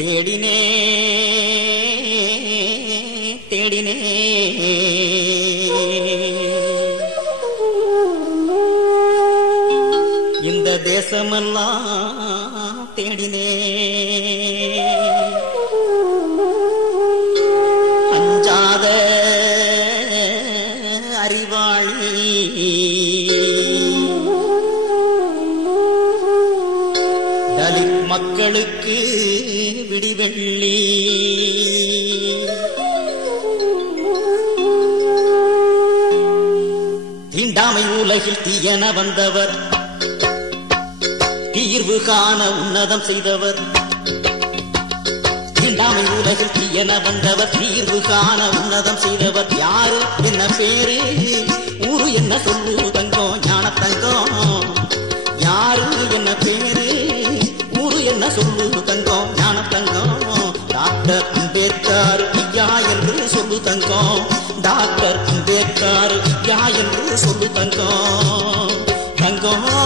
தேடினே தேடினே. இந்த தேசமெல்லாம் தேடினே. அஞ்சாத அறிவாளி தலித் மக்களுக்கு விடிவெள்ளி. தீண்டாமை உலகில் தீயன வந்தவர். தீர்வு காண உன்னதம் செய்தவர். தீண்டாமை உலகில் தீயன வந்தவர். தீர்வு காண உன்னதம் செய்தவர். யாரு? என்ன பேரு? ஊரு என்ன சொல்லு தங்கம் என்ன சொல்லு தங்கம்? ஞான தங்கம் டாக்டர் அம்பேத்கர் ஐயா என்று சொல்லு தங்கம். டாக்டர் அம்பேத்கர் ஐயா என்று சொல்லு தங்கம். தங்கம்.